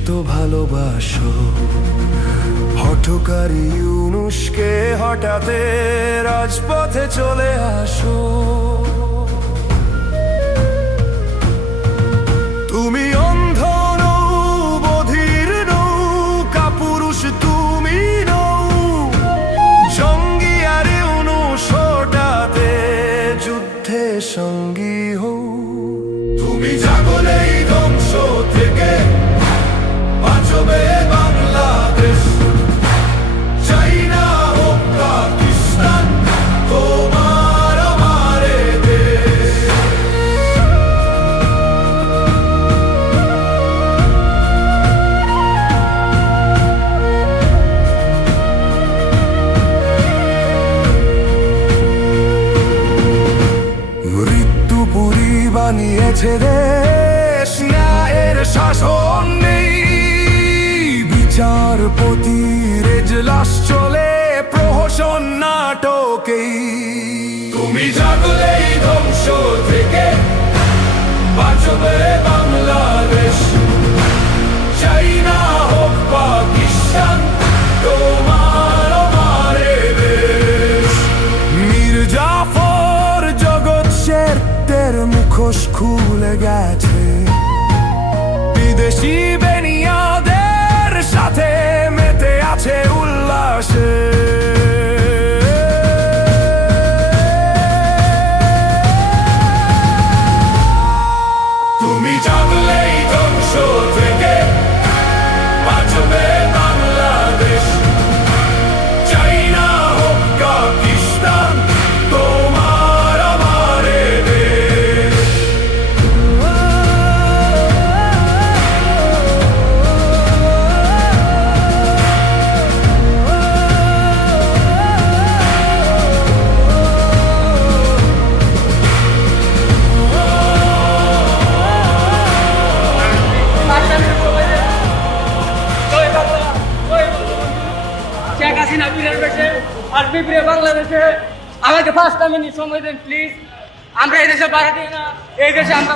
ভালোবাসো? হঠকারী ইউনুসকে হঠাতে রাজপথে চলে আসো। তুমি অন্ধ নৌ বধির নৌ কাপুরুষ তুমি নৌ। জঙ্গি আর অনুষটাতে যুদ্ধে সঙ্গী হও। তুমি জাগলেই মৃত্যুপুরী বানিয়েছে দেশ। ন্যায়ের শাসন নেই। বিচারপতি রেজলাস চলে, প্রহসন নাটকেই। তুমি জাগলেই ধ্বংস থেকে শেরদের মুখোশ খুলে গেছে। বিদেশি বেনিয়াদের সাথে মেতে আছে উল্লাসে। তুমি জানলেই ধ্বংস থেকে বাঁচবে। বাংলাদেশে। আমাকে ফার্স্ট টাইম সময় দেন প্লিজ আমরা এই দেশে বাড়াতে না, এই দেশে আমরা